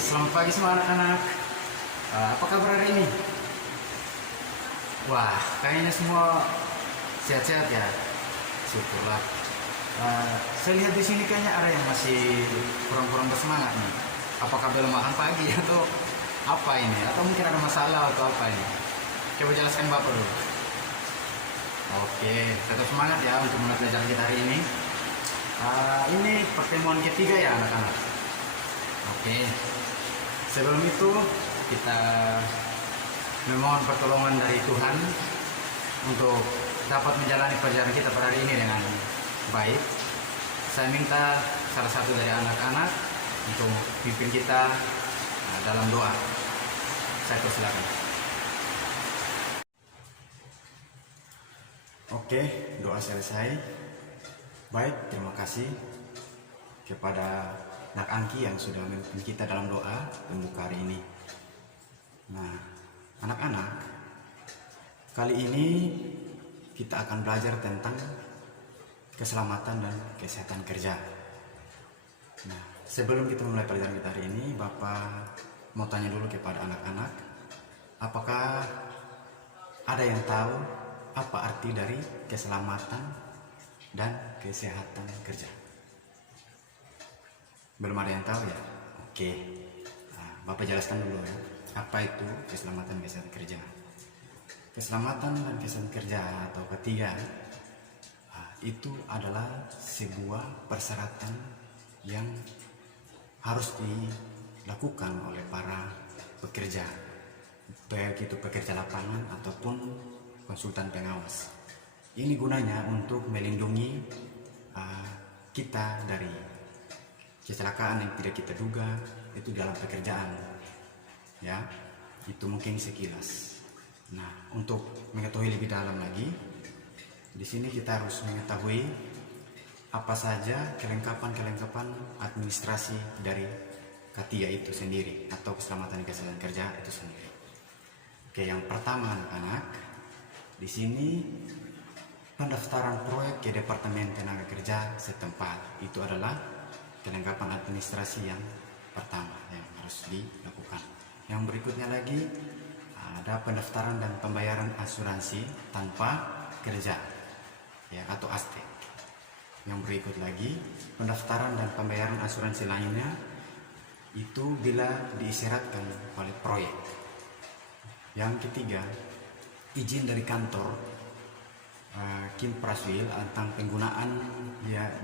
Selamat pagi semua anak-anak. Apa kabar hari ini? Wah, kayaknya semua sehat-sehat ya. Syukurlah. Saya lihat di sini kayaknya ada yang masih kurang-kurang bersemangat nih. Apakah belum makan pagi atau apa ini? Atau mungkin ada masalah atau apa ini? Coba jelaskan Bapak dulu. Oke, tetap semangat ya untuk mulai pelajaran kita hari ini. Ini pertemuan ketiga ya anak-anak. Oke, sebelum itu kita memohon pertolongan dari Tuhan untuk dapat menjalani perjalanan kita pada hari ini dengan baik. Saya minta salah satu dari anak-anak untuk pimpin kita dalam doa. Saya persilakan. Oke, doa selesai. Baik, terima kasih kepada Nak Angki yang sudah memimpin kita dalam doa pembuka hari ini. Nah, anak-anak, kali ini kita akan belajar tentang keselamatan dan kesehatan kerja. Nah, sebelum kita mulai pelajaran kita hari ini, Bapak mau tanya dulu kepada anak-anak, apakah ada yang tahu apa arti dari keselamatan dan kesehatan kerja? Belum ada yang tahu ya? Oke, Bapak jelaskan dulu ya. Apa itu keselamatan dan kesehatan kerja? Keselamatan dan kesehatan kerja atau ketiga itu adalah sebuah persyaratan yang harus dilakukan oleh para pekerja, baik itu pekerja lapangan ataupun konsultan pengawas. Ini gunanya untuk melindungi kita dari kecelakaan yang tidak kita duga itu dalam pekerjaan, ya. Itu mungkin sekilas. Nah, untuk mengetahui lebih dalam lagi, di sini kita harus mengetahui apa saja kelengkapan administrasi dari K3 itu sendiri atau keselamatan kesehatan kerja itu sendiri. Oke, yang pertama anak-anak, di sini pendaftaran proyek ke Departemen Tenaga Kerja setempat itu adalah kelengkapan administrasi yang pertama yang harus dilakukan. Yang berikutnya lagi ada pendaftaran dan pembayaran asuransi tanpa kerja, ya, atau ASTE. Yang berikut lagi pendaftaran dan pembayaran asuransi lainnya itu bila diisyaratkan oleh proyek. Yang ketiga, izin dari kantor Kim Praswil tentang penggunaan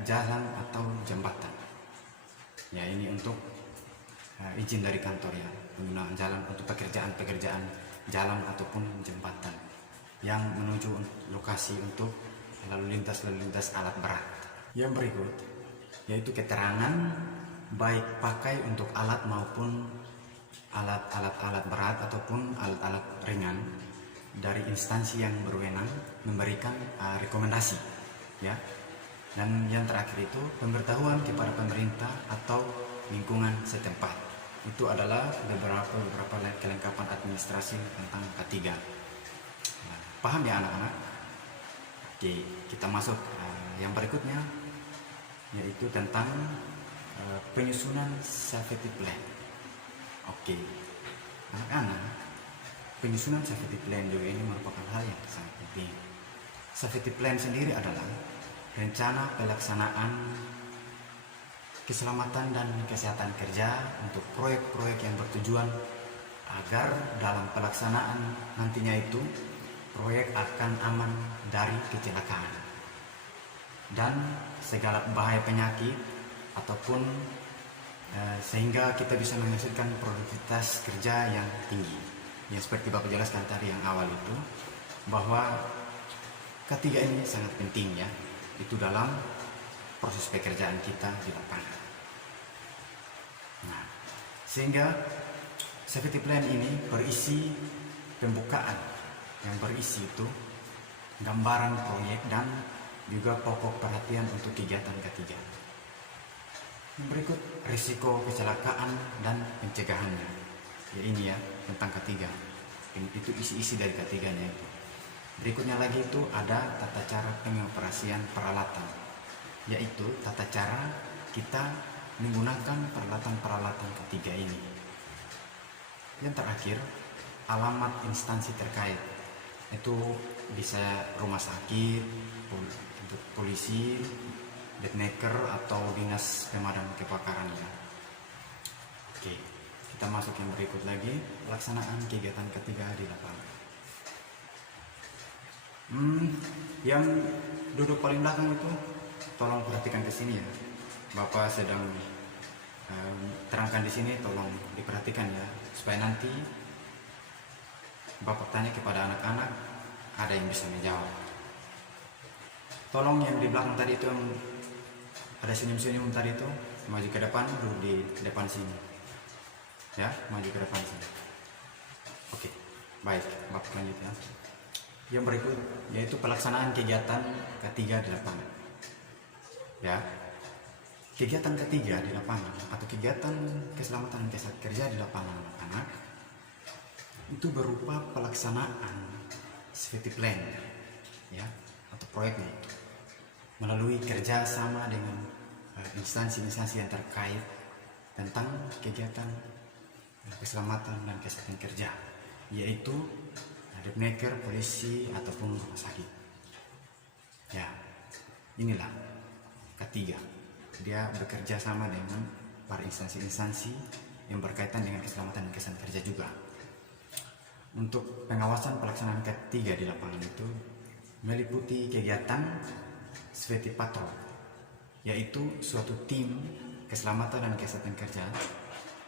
jalan atau jembatan. Ya, ini untuk izin dari kantor ya, penggunaan jalan untuk pekerjaan jalan ataupun jembatan yang menuju lokasi untuk lalu lintas alat berat. Yang berikut yaitu keterangan baik pakai untuk alat maupun alat berat ataupun alat ringan dari instansi yang berwenang memberikan rekomendasi, ya. Dan yang terakhir itu pemberitahuan kepada pemerintah atau lingkungan setempat. Itu adalah beberapa kelengkapan administrasi tentang K3. Nah, paham ya anak-anak? Oke, kita masuk yang berikutnya, yaitu tentang penyusunan safety plan. Oke, anak-anak, penyusunan safety plan juga ini merupakan hal yang sangat penting. Safety plan sendiri adalah rencana pelaksanaan keselamatan dan kesehatan kerja untuk proyek-proyek yang bertujuan agar dalam pelaksanaan nantinya itu proyek akan aman dari kecelakaan dan segala bahaya penyakit ataupun sehingga kita bisa menghasilkan produktivitas kerja yang tinggi. Yang seperti Bapak jelaskan tadi yang awal itu, bahwa ketiga ini sangat penting ya, itu dalam proses pekerjaan kita di lapangan. Nah, sehingga safety plan ini berisi pembukaan yang berisi itu gambaran proyek dan juga pokok perhatian untuk kegiatan ketiga. Yang berikut risiko kecelakaan dan pencegahannya. Ya, ini ya tentang ketiga. Itu isi-isi dari ketiganya itu. Berikutnya lagi itu ada tata cara pengoperasian peralatan, yaitu tata cara kita menggunakan peralatan-peralatan ketiga ini. Yang terakhir, alamat instansi terkait. Itu bisa rumah sakit, polisi, detnaker, atau dinas pemadam kebakaran ya. Oke, kita masuk yang berikut lagi, pelaksanaan kegiatan ketiga di lapangan. Yang duduk paling belakang itu tolong perhatikan ke sini ya. Bapak sedang terangkan di sini, tolong diperhatikan ya, supaya nanti Bapak tanya kepada anak-anak ada yang bisa menjawab. Tolong yang di belakang tadi itu, yang ada senyum-senyum tadi itu, maju ke depan, duduk di depan sini ya, maju ke depan sini. Oke, baik, Bapak lanjut ya. Yang berikut yaitu pelaksanaan kegiatan ketiga di lapangan ya. Kegiatan ketiga di lapangan atau kegiatan keselamatan dan kesehatan kerja di lapangan anak-anak itu berupa pelaksanaan safety plan ya, atau proyeknya itu melalui kerjasama dengan instansi-instansi yang terkait tentang kegiatan keselamatan dan kesehatan kerja, yaitu detnaker, polisi, ataupun rumah sakit ya. Inilah ketiga, dia bekerja sama dengan para instansi-instansi yang berkaitan dengan keselamatan dan kesehatan kerja juga. Untuk pengawasan pelaksanaan ketiga di lapangan itu meliputi kegiatan safety patrol, yaitu suatu tim keselamatan dan kesehatan kerja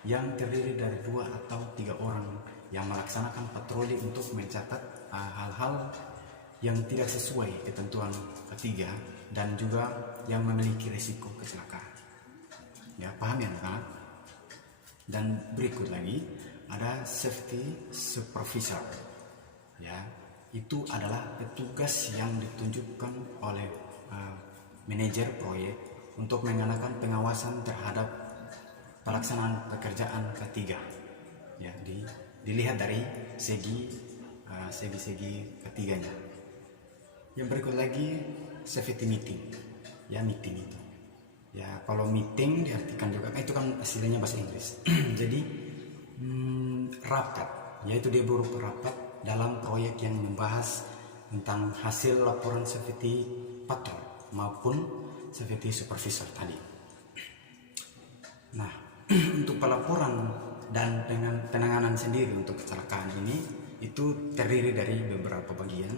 yang terdiri dari 2 atau 3 orang yang melaksanakan patroli untuk mencatat hal-hal yang tidak sesuai ketentuan ketiga dan juga yang memiliki risiko kecelakaan ya, paham ya anak-anak? Dan berikut lagi ada safety supervisor ya, itu adalah petugas yang ditunjukkan oleh manajer proyek untuk mengadakan pengawasan terhadap pelaksanaan pekerjaan ketiga ya, dilihat dari segi ketiganya. Yang berikut lagi safety meeting ya, meeting itu ya, kalau meeting diartikan juga itu kan istilahnya bahasa Inggris jadi rapat, yaitu dia berupa rapat dalam proyek yang membahas tentang hasil laporan safety patrol maupun safety supervisor tadi. Nah, untuk pelaporan dan dengan penanganan sendiri untuk kecelakaan ini itu terdiri dari beberapa bagian.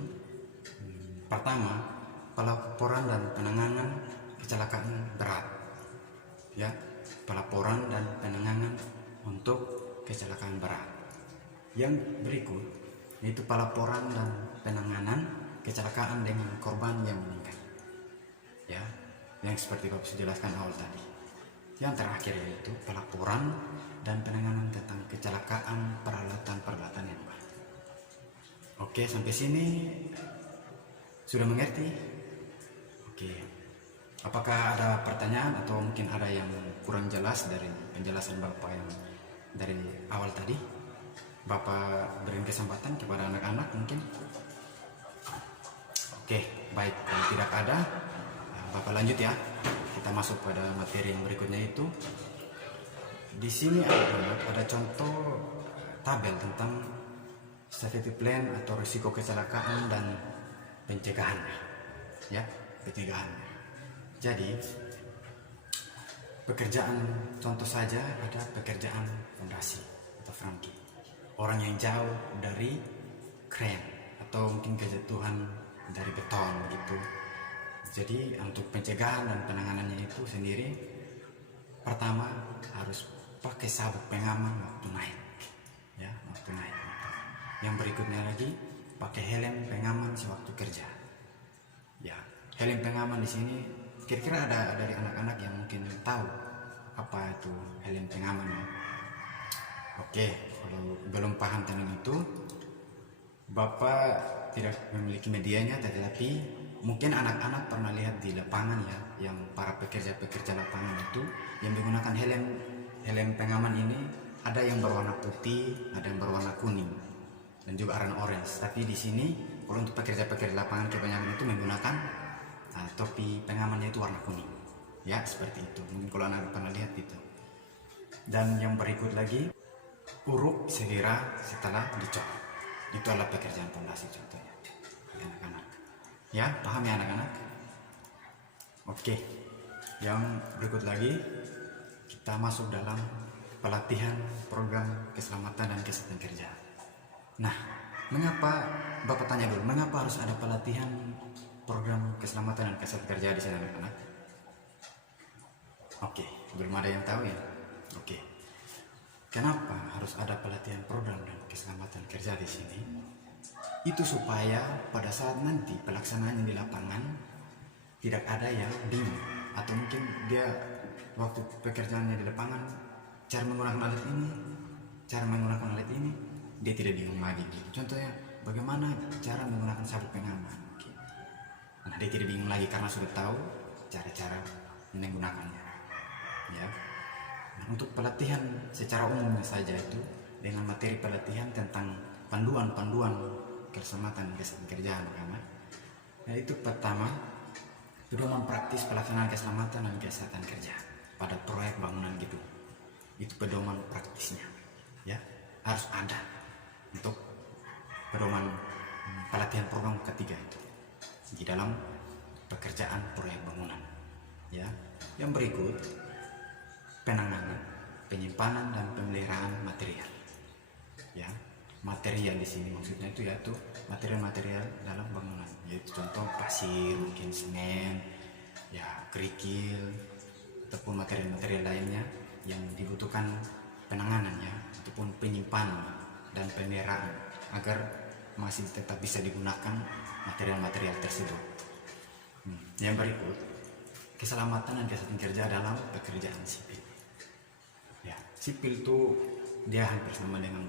Pertama, pelaporan dan penanganan kecelakaan berat ya, pelaporan dan penanganan untuk kecelakaan berat. Yang berikut yaitu pelaporan dan penanganan kecelakaan dengan korban yang meninggal ya, yang seperti Bapak sudah jelaskan awal tadi. Yang terakhir yaitu pelaporan dan penanganan tentang kecelakaan peralatan yang baru. Oke, sampai sini sudah mengerti? Oke, apakah ada pertanyaan atau mungkin ada yang kurang jelas dari penjelasan Bapak yang dari awal tadi? Bapak beri kesempatan kepada anak-anak mungkin. Oke, baik, kalau tidak ada Bapak lanjut ya. Kita masuk pada materi yang berikutnya, itu di sini ada contoh tabel tentang safety plan atau risiko kecelakaan dan pencegahannya ya, pencegahannya. Jadi pekerjaan contoh saja ada pekerjaan fondasi atau franki, orang yang jauh dari kren atau mungkin kejatuhan dari beton gitu. Jadi untuk pencegahan dan penanganannya itu sendiri, pertama harus pakai sabuk pengaman waktu naik ya, waktu naik. Yang berikutnya lagi pakai helm pengaman sewaktu kerja ya. Helm pengaman di sini kira-kira ada dari anak-anak yang mungkin tahu apa itu helm pengaman ya? Oke, kalau belum paham tentang itu, Bapak tidak memiliki medianya, tetapi mungkin anak-anak pernah lihat di lapangan ya, yang para pekerja-pekerja lapangan itu yang menggunakan helm pengaman ini, ada yang berwarna putih, ada yang berwarna kuning, dan juga warna orange. Tapi di sini kalau untuk pekerja-pekerja lapangan kebanyakan itu menggunakan topi pengamannya itu warna kuning ya, seperti itu. Mungkin kalau anak pernah lihat itu. Dan yang berikut lagi uruk segera setelah dicor. Itu adalah pekerjaan pondasi contohnya, ya, anak-anak. Ya, paham ya anak-anak? Oke, yang berikut lagi kita masuk dalam pelatihan program keselamatan dan kesehatan kerja. Nah, mengapa Bapak tanya dulu, mengapa harus ada pelatihan program keselamatan dan kesehatan kerja di sini anak-anak? Oke, belum ada yang tahu ya? Oke. Kenapa harus ada pelatihan program dan keselamatan kerja di sini? Itu supaya pada saat nanti pelaksanaannya di lapangan tidak ada yang bingung, atau mungkin dia waktu pekerjaannya di lapangan cara menggunakan alat ini dia tidak bingung lagi. Contohnya bagaimana cara menggunakan sabuk pengaman. Nah, dia tidak bingung lagi karena sudah tahu cara-cara menggunakannya. Ya. Nah, untuk pelatihan secara umumnya saja itu dengan materi pelatihan tentang panduan-panduan keselamatan kesehatan kerja anak-anak. Yaitu pertama, pedoman praktis pelaksanaan keselamatan dan kesehatan kerja pada proyek bangunan gedung. Itu pedoman praktisnya, ya harus ada untuk pedoman pelatihan program ketiga itu di dalam pekerjaan proyek bangunan. Ya, yang berikut penanganan, penyimpanan dan pemeliharaan material. Ya, material di sini maksudnya itu yaitu material-material dalam bangunan, yaitu contoh pasir, mungkin semen, ya kerikil, ataupun material-material lainnya yang dibutuhkan penanganannya ataupun penyimpanan dan pemeliharaan agar masih tetap bisa digunakan material-material tersebut. Yang berikut, keselamatan dan kesehatan kerja dalam pekerjaan sipil. Ya, sipil itu dia hampir sama dengan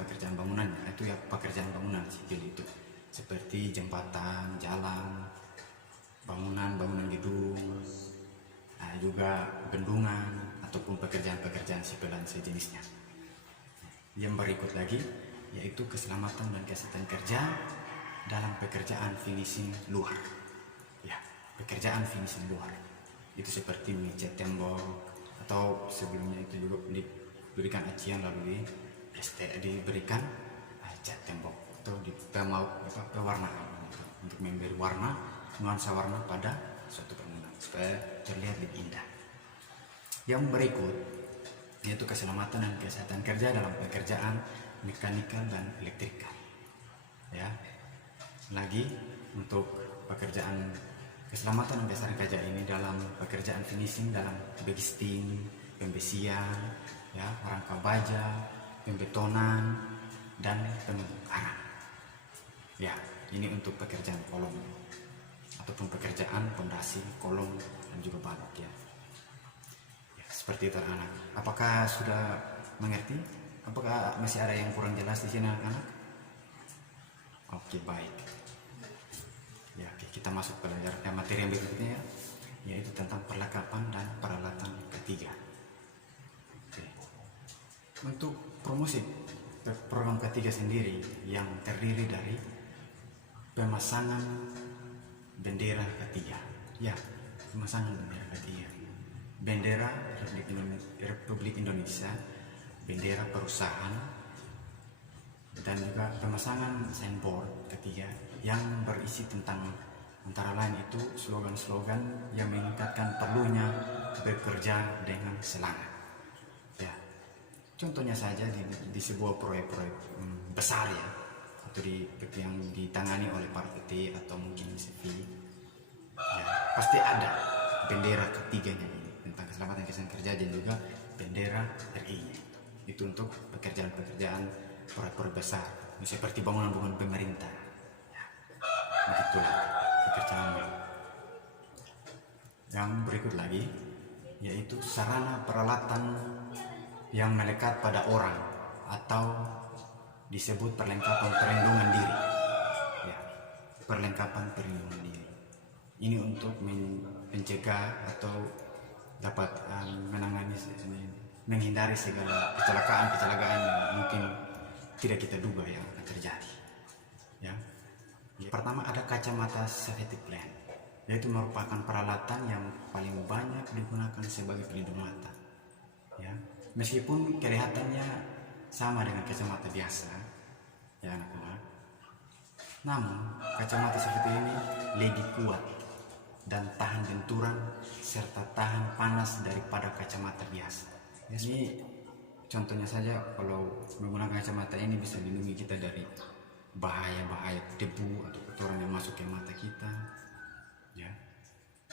pekerjaan bangunan, itu ya pekerjaan bangunan sipil itu seperti jembatan, jalan, bangunan gedung, juga bendungan ataupun pekerjaan-pekerjaan sipil dan sejenisnya. Yang berikut lagi yaitu keselamatan dan kesehatan kerja dalam pekerjaan finishing luar. Ya, pekerjaan finishing luar itu seperti mengecat tembok, atau sebelumnya itu juga diberikan acian lalu diberikan cat tembok atau pewarnaan untuk memberi warna, nuansa warna pada suatu bangunan supaya terlihat lebih indah. Yang berikut yaitu keselamatan dan kesehatan kerja dalam pekerjaan mekanikal dan elektrikal. Ya, lagi untuk pekerjaan keselamatan dan kesehatan kerja ini dalam pekerjaan finishing, dalam bagging, pembesian, ya, rangka baja, pembetonan dan pembongkaran. Ya, ini untuk pekerjaan kolom ataupun pekerjaan pondasi, kolom dan juga balok ya. Ya, seperti itu anak. Apakah sudah mengerti? Apakah masih ada yang kurang jelas di sini anak-anak? Oke, baik. Ya, oke, kita masuk belajar materi yang berikutnya ya, yaitu tentang perlengkapan dan peralatan ketiga. Oke. Untuk promosi program ketiga sendiri yang terdiri dari pemasangan bendera ketiga. Ya, pemasangan bendera ketiga. Bendera Republik Indonesia, bendera perusahaan, dan juga pemasangan signboard ketiga yang berisi tentang antara lain itu slogan-slogan yang meningkatkan perlunya bekerja dengan semangat. Ya, contohnya saja di sebuah proyek-proyek besar ya, atau yang ditangani oleh para PT atau mungkin CV, ya, pasti ada bendera ketiganya ini tentang keselamatan kesehatan kerja dan juga bendera RI-nya. Itu untuk pekerjaan-pekerjaan proyek-proyek besar seperti bangunan-bangunan pemerintah. Ya, begitulah pekerjaannya. Yang berikut lagi yaitu sarana peralatan yang melekat pada orang atau disebut perlengkapan perlindungan diri. Ya, perlengkapan perlindungan diri. Ini untuk mencegah atau dapat menghindari segala kecelakaan yang mungkin tidak kita duga yang akan terjadi. Ya. Pertama ada kacamata safety plan, yaitu merupakan peralatan yang paling banyak digunakan sebagai pelindung mata. Ya. Meskipun kelihatannya sama dengan kacamata biasa, ya anak-anak, namun kacamata seperti ini lebih kuat dan tahan benturan serta tahan panas daripada kacamata biasa. Ini contohnya saja, kalau menggunakan kacamata ini bisa melindungi kita dari bahaya-bahaya debu atau kotoran yang masuk ke mata kita, ya,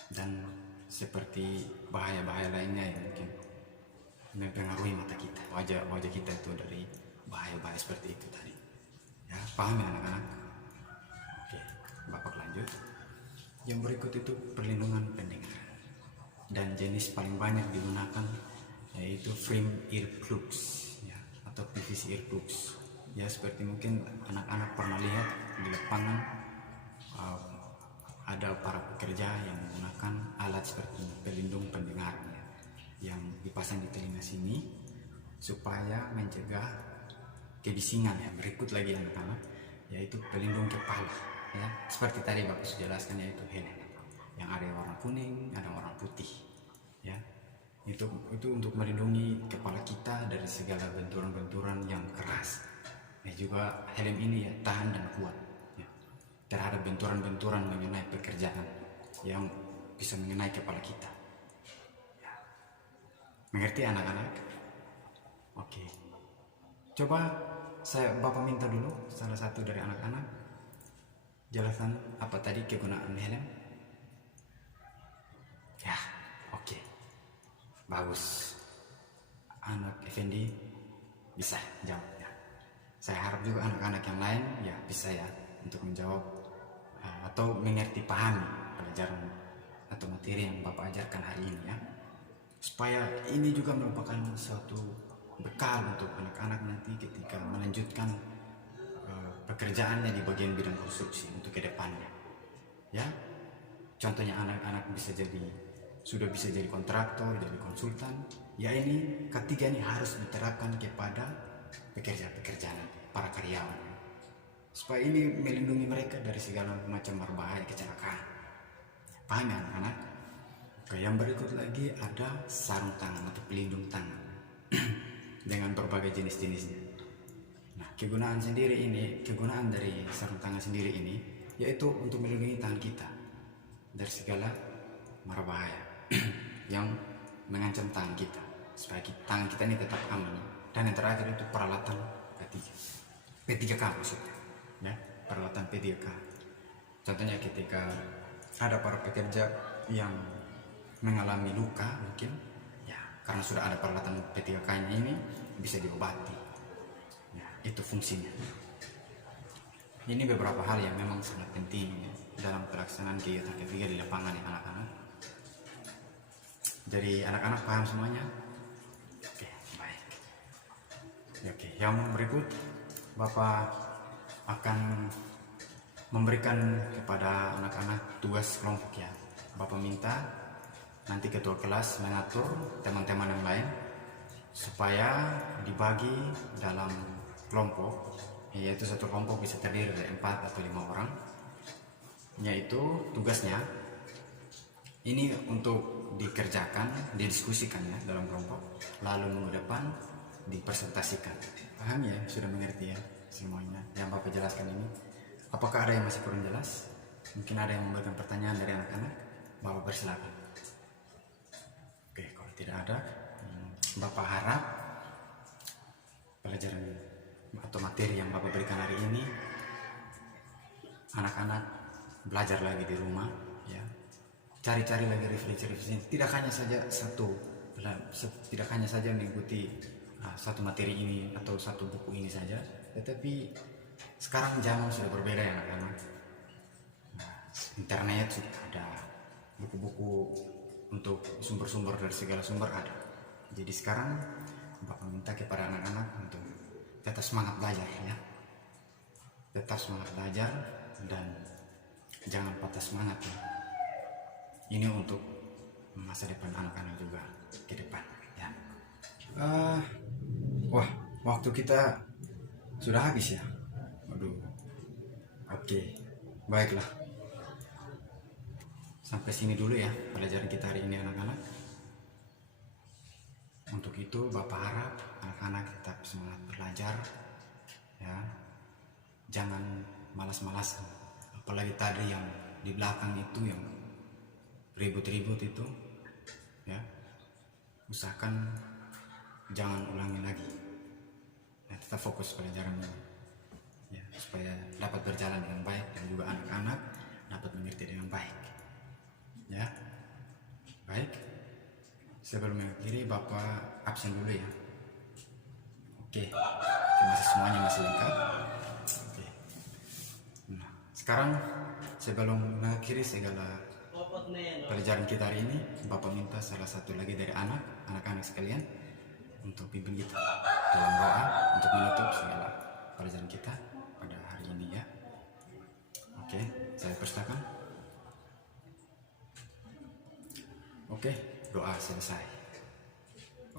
dan seperti bahaya-bahaya lainnya yang mungkin mempengaruhi mata kita, wajah kita itu dari bahaya-bahaya seperti itu tadi. Ya, paham ya anak-anak? Oke, Bapak lanjut. Yang berikut itu perlindungan pendengaran. Dan jenis paling banyak digunakan yaitu frame earplugs, ya, atau PVC earplugs. Ya, seperti mungkin anak-anak pernah lihat di lapangan, ada para pekerja yang menggunakan alat seperti pelindung pendengaran, ya, yang dipasang di telinga sini supaya mencegah kebisingan. Ya, berikut lagi anak-anak, yaitu pelindung kepala, ya, seperti tadi Bapak sudah jelaskan, yaitu helm yang ada warna kuning, ada warna putih, ya. Itu untuk melindungi kepala kita dari segala benturan-benturan yang keras. Ya, juga helm ini ya tahan dan kuat, ya, terhadap benturan-benturan mengenai pekerjaan yang bisa mengenai kepala kita. Mengerti anak-anak? Oke. Coba Bapak minta dulu salah satu dari anak-anak jelaskan apa tadi kegunaan helm. Ya, oke. Bagus. Anak Effendi bisa jawab, ya. Saya harap juga anak-anak yang lain ya bisa ya untuk menjawab atau mengerti, pahami pelajaran atau materi yang Bapak ajarkan hari ini, ya. Supaya ini juga merupakan suatu bekal untuk anak-anak nanti ketika melanjutkan pekerjaannya di bagian bidang konstruksi untuk kedepannya, ya. Contohnya anak-anak sudah bisa jadi kontraktor, jadi konsultan. Ya, ini ketiga ini harus diterapkan kepada pekerja-pekerja para karyawan, supaya ini melindungi mereka dari segala macam berbahaya kecelakaan. Paham ya anak-anak? Oke, yang berikut lagi ada sarung tangan atau pelindung tangan dengan berbagai jenis-jenisnya. Nah, kegunaan dari sarung tangan sendiri ini yaitu untuk melindungi tangan kita dari segala mara bahaya yang mengancam tangan kita, supaya tangan kita ini tetap aman. Dan yang terakhir itu peralatan P3K maksudnya, ya, peralatan P3K. Contohnya ketika ada para pekerja yang mengalami luka mungkin, ya, karena sudah ada peralatan P3K ini bisa diobati. Ya, itu fungsinya. Ini beberapa hal yang memang sangat penting, ya, dalam pelaksanaan kegiatan ketiga di lapangan, ya anak-anak. Jadi anak-anak paham semuanya? Oke, baik. Oke, yang berikut Bapak akan memberikan kepada anak-anak tugas kelompok, ya. Bapak minta nanti ketua kelas mengatur teman-teman yang lain supaya dibagi dalam kelompok, yaitu satu kelompok bisa terdiri dari 4 atau 5 orang. Yaitu tugasnya ini untuk dikerjakan, didiskusikan, ya, dalam kelompok, lalu minggu depan dipresentasikan. Paham ya? Sudah mengerti ya semuanya yang Bapak jelaskan ini? Apakah ada yang masih kurang jelas? Mungkin ada yang memberikan pertanyaan dari anak-anak? Bapak persilakan. Oke, kalau tidak ada, Bapak harap pelajaran atau materi yang Bapak berikan hari ini anak-anak belajar lagi di rumah, ya. Cari-cari lagi referensi-referensi. Tidak hanya saja mengikuti satu materi ini atau satu buku ini saja, tetapi sekarang zaman sudah berbeda, ya anak-anak. Internet sudah ada, buku-buku untuk sumber-sumber dari segala sumber ada. Jadi sekarang Bapak minta kepada anak-anak untuk tetap semangat belajar, ya. Tetap semangat belajar dan jangan patah semangat, ya. Ini untuk masa depan anak-anak juga ke depan, ya. Wah, waktu kita sudah habis, ya. Waduh. Oke, baiklah. Sampai sini dulu ya pelajaran kita hari ini anak-anak. Untuk itu Bapak harap anak-anak tetap semangat belajar, ya. Jangan malas-malasan. Apalagi tadi yang di belakang itu yang ribut-ribut itu, ya. Usahakan jangan ulangi lagi. Ya, tetap fokus pelajaran ini, ya, supaya dapat berjalan dengan baik dan juga anak-anak dapat mengerti dengan baik. Ya, baik. Sebelum mengakhiri, Bapak absen dulu ya. Oke, masih semuanya masih lengkap. Oke. Nah, sekarang sebelum mengakhiri segala pelajaran kita hari ini, Bapak minta salah satu lagi dari anak-anak sekalian untuk pimpin kita dalam doa untuk menutup segala pelajaran kita pada hari ini, ya. Oke, saya persilakan. Oke, doa selesai.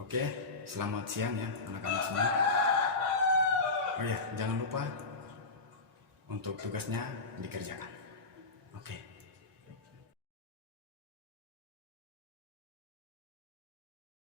Oke, selamat siang ya anak-anak semua. Oh ya, jangan lupa untuk tugasnya dikerjakan.